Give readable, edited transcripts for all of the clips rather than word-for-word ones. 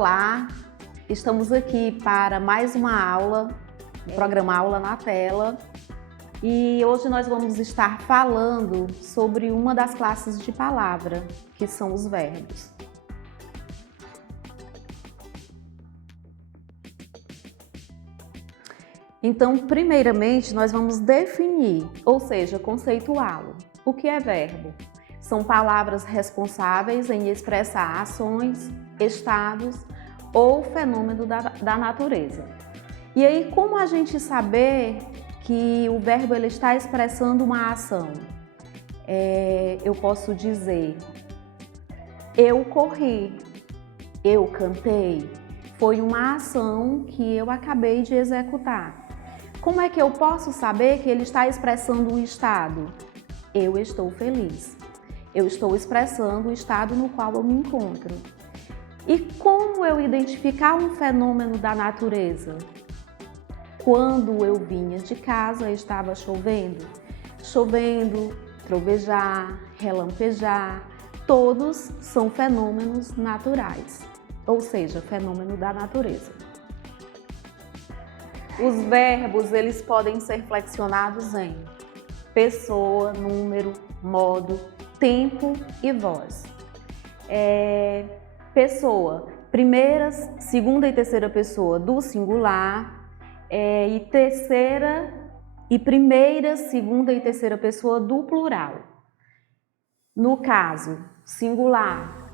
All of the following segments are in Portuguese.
Olá, estamos aqui para mais uma aula, o programa Aula na Tela, e hoje nós vamos estar falando sobre uma das classes de palavra, que são os verbos. Então, primeiramente, nós vamos definir, ou seja, conceituá-lo. O que é verbo? São palavras responsáveis em expressar ações, estados ou fenômeno da natureza. E aí, como a gente saber que o verbo ele está expressando uma ação? Eu posso dizer, eu corri, eu cantei, foi uma ação que eu acabei de executar. Como é que eu posso saber que ele está expressando um estado? Eu estou feliz. Eu estou expressando o estado no qual eu me encontro. E como eu identificar um fenômeno da natureza? Quando eu vinha de casa, estava chovendo. Chovendo, trovejar, relampejar, todos são fenômenos naturais, ou seja, fenômeno da natureza. Os verbos, eles podem ser flexionados em pessoa, número, modo, tempo e voz. Pessoa, primeira, segunda e terceira pessoa do singular, e terceira e primeira, segunda e terceira pessoa do plural. No caso, singular,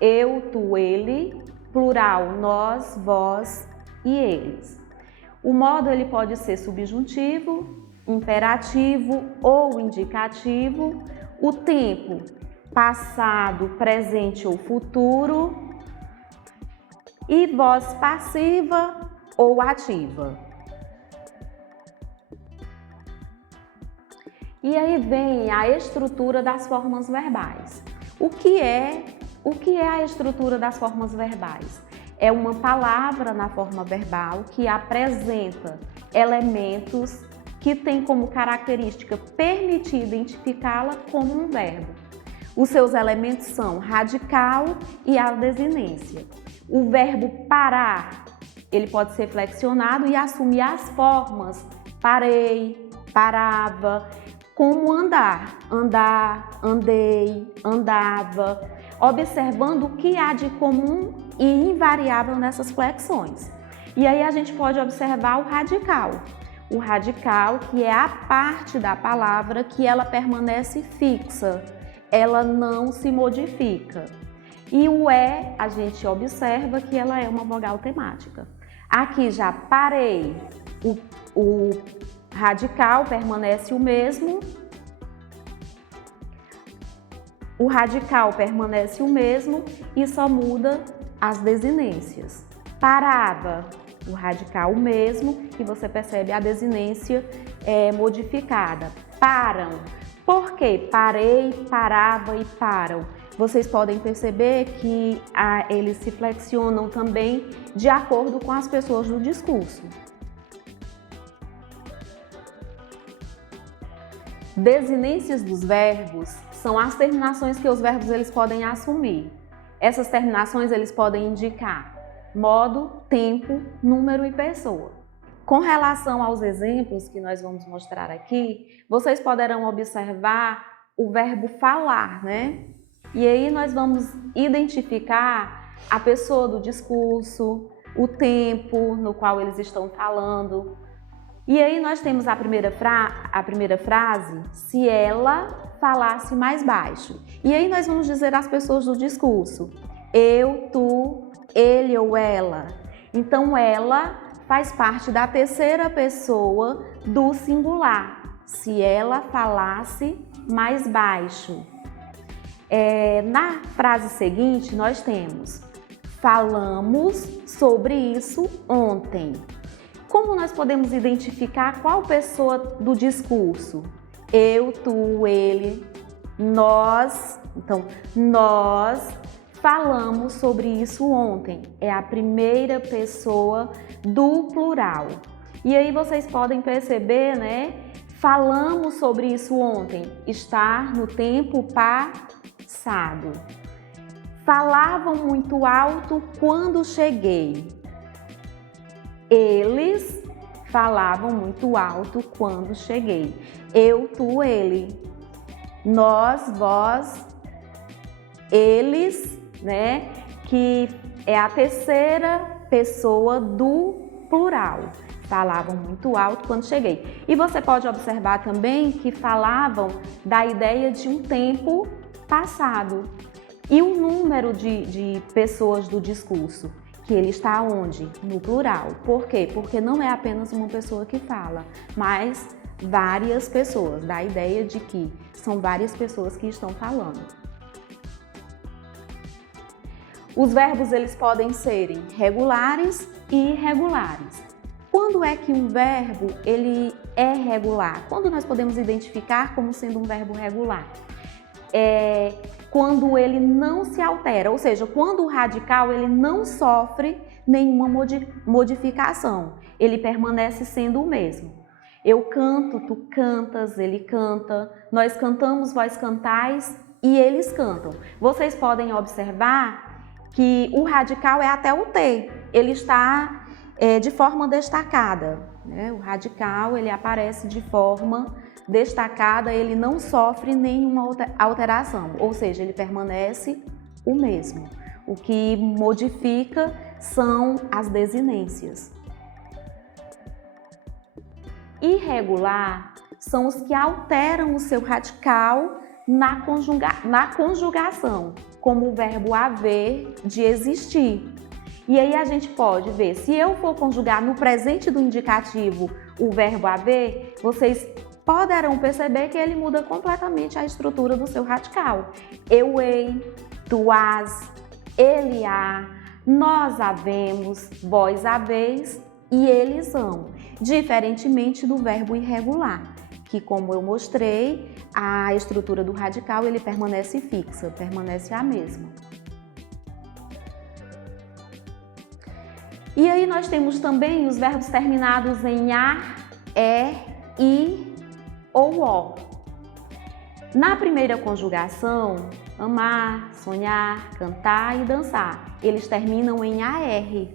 eu, tu, ele, plural, nós, vós e eles. O modo ele pode ser subjuntivo, imperativo ou indicativo. O tempo, passado, presente ou futuro. E voz passiva ou ativa. E aí vem a estrutura das formas verbais. O que é a estrutura das formas verbais? É uma palavra na forma verbal que apresenta elementos que tem como característica permitir identificá-la como um verbo. Os seus elementos são radical e a desinência. O verbo parar, ele pode ser flexionado e assumir as formas parei, parava, como andar, andar, andei, andava, observando o que há de comum e invariável nessas flexões. E aí a gente pode observar o radical. O radical, que é a parte da palavra que ela permanece fixa, ela não se modifica. E o a gente observa que ela é uma vogal temática. Aqui já parei, o radical permanece o mesmo. O radical permanece o mesmo e só muda as desinências. Parava, o radical o mesmo e você percebe a desinência modificada. Param. Por quê? Parei, parava e param. Vocês podem perceber que eles se flexionam também de acordo com as pessoas do discurso. Desinências dos verbos são as terminações que os verbos eles podem assumir. Essas terminações eles podem indicar modo, tempo, número e pessoa. Com relação aos exemplos que nós vamos mostrar aqui, vocês poderão observar o verbo falar, né? E aí nós vamos identificar a pessoa do discurso, o tempo no qual eles estão falando. E aí nós temos a primeira frase, se ela falasse mais baixo. E aí nós vamos dizer às pessoas do discurso, eu, tu, ele ou ela. Então ela faz parte da terceira pessoa do singular, se ela falasse mais baixo. Na frase seguinte nós temos, falamos sobre isso ontem. Como nós podemos identificar qual pessoa do discurso? Eu, tu, ele, nós. Então, nós falamos sobre isso ontem. É a primeira pessoa do plural. E aí vocês podem perceber, né? Falamos sobre isso ontem. Estar no tempo passado. Falavam muito alto quando cheguei. Eles falavam muito alto quando cheguei. Eu, tu, ele. Nós, vós, eles, né? Que é a terceira pessoa do plural. Falavam muito alto quando cheguei. E você pode observar também que falavam da ideia de um tempo passado. E o número de pessoas do discurso, que ele está onde? No plural. Por quê? Porque não é apenas uma pessoa que fala, mas várias pessoas. Dá a ideia de que são várias pessoas que estão falando. Os verbos eles podem serem regulares e irregulares. Quando é que um verbo ele é regular? Quando nós podemos identificar como sendo um verbo regular? Quando ele não se altera, ou seja, quando o radical ele não sofre nenhuma modificação, ele permanece sendo o mesmo. Eu canto, tu cantas, ele canta, nós cantamos, vós cantais e eles cantam. Vocês podem observar que o radical é até o T, ele está de forma destacada, né? O radical ele aparece de forma destacada, ele não sofre nenhuma alteração, ou seja, ele permanece o mesmo. O que modifica são as desinências. Irregular são os que alteram o seu radical na conjugação, como o verbo haver, de existir. E aí a gente pode ver, se eu for conjugar no presente do indicativo o verbo haver, vocês poderão perceber que ele muda completamente a estrutura do seu radical. Eu hei, tu has, ele há, nós havemos, vós haveis e eles são, diferentemente do verbo irregular, que como eu mostrei, a estrutura do radical ele permanece fixa, permanece a mesma. E aí nós temos também os verbos terminados em a, i ou o. Na primeira conjugação, amar, sonhar, cantar e dançar, eles terminam em AR.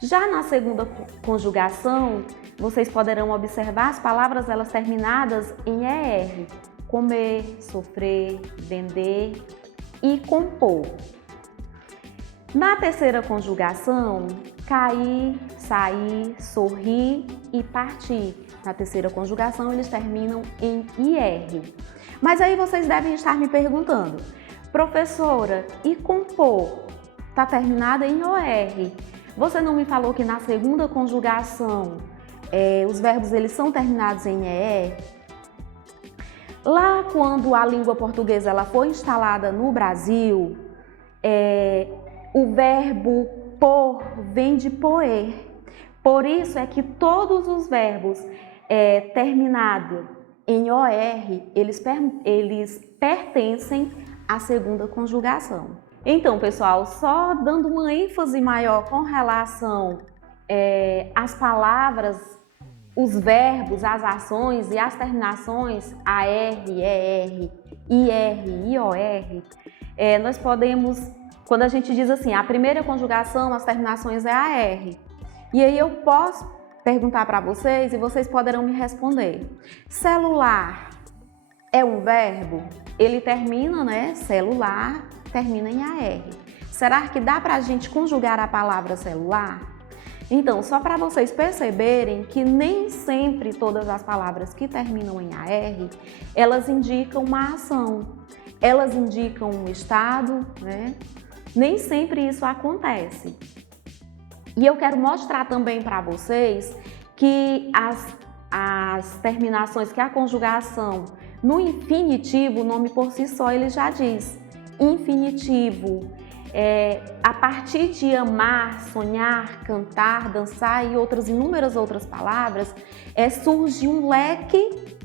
Já na segunda conjugação, vocês poderão observar as palavras elas terminadas em ER, comer, sofrer, vender e compor. Na terceira conjugação, cair, sair, sorrir e partir. Na terceira conjugação, eles terminam em IR. Mas aí vocês devem estar me perguntando, professora, e compor? Está terminada em OR. Você não me falou que na segunda conjugação os verbos eles são terminados em ER? Lá quando a língua portuguesa ela foi instalada no Brasil, o verbo por vem de poer. Por isso é que todos os verbos terminados em OR, eles pertencem à segunda conjugação. Então, pessoal, só dando uma ênfase maior com relação às palavras, os verbos, as ações e as terminações AR, ER, IR, IOR, nós podemos, quando a gente diz assim, a primeira conjugação, as terminações é AR. E aí eu posso perguntar para vocês e vocês poderão me responder. Celular é um verbo? Ele termina, né? Celular termina em AR. Será que dá para a gente conjugar a palavra celular? Então, só para vocês perceberem que nem sempre todas as palavras que terminam em AR, elas indicam uma ação, elas indicam um estado, né? Nem sempre isso acontece. E eu quero mostrar também para vocês que as terminações, que a conjugação no infinitivo, o nome por si só ele já diz. Infinitivo, a partir de amar, sonhar, cantar, dançar e inúmeras outras palavras, surge um leque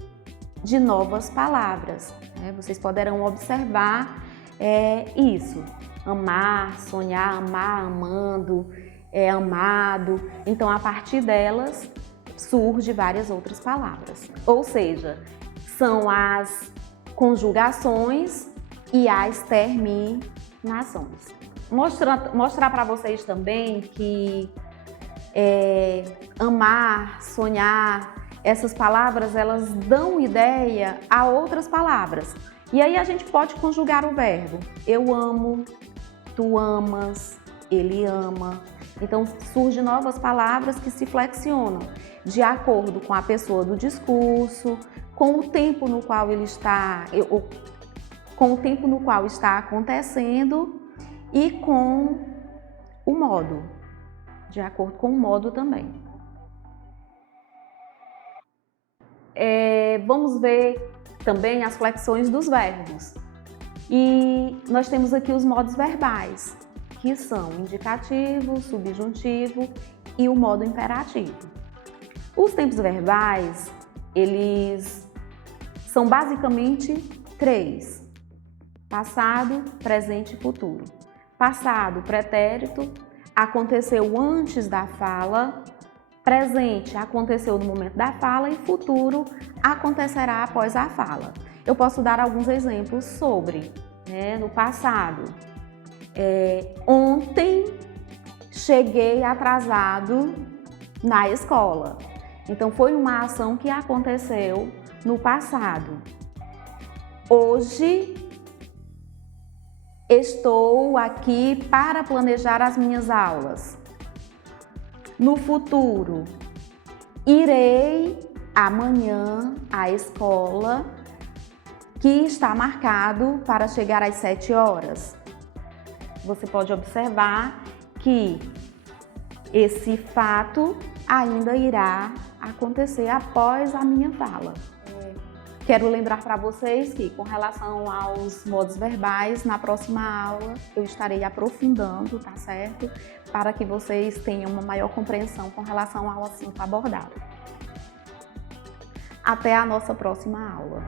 de novas palavras. Vocês poderão observar isso. Amar, sonhar, amar, amando, amado. Então, a partir delas, surge várias outras palavras. Ou seja, são as conjugações e as terminações. terminações. Mostrar para vocês também que amar, sonhar, essas palavras elas dão ideia a outras palavras. E aí a gente pode conjugar o verbo. Eu amo, tu amas, ele ama. Então surgem novas palavras que se flexionam de acordo com a pessoa do discurso, com o tempo no qual ele está, com o tempo no qual está acontecendo e com o modo, de acordo com o modo também. Vamos ver também as flexões dos verbos. E nós temos aqui os modos verbais, que são indicativo, subjuntivo e o modo imperativo. Os tempos verbais, eles são basicamente 3: passado, presente e futuro. Passado, pretérito, aconteceu antes da fala. Presente, aconteceu no momento da fala. E futuro, acontecerá após a fala. Eu posso dar alguns exemplos sobre, no passado. Ontem cheguei atrasado na escola. Então foi uma ação que aconteceu no passado. Hoje estou aqui para planejar as minhas aulas. No futuro, irei amanhã à escola, que está marcado para chegar às 7 horas. Você pode observar que esse fato ainda irá acontecer após a minha fala. Quero lembrar para vocês que, com relação aos modos verbais, na próxima aula eu estarei aprofundando, tá certo? Para que vocês tenham uma maior compreensão com relação ao assunto abordado. Até a nossa próxima aula.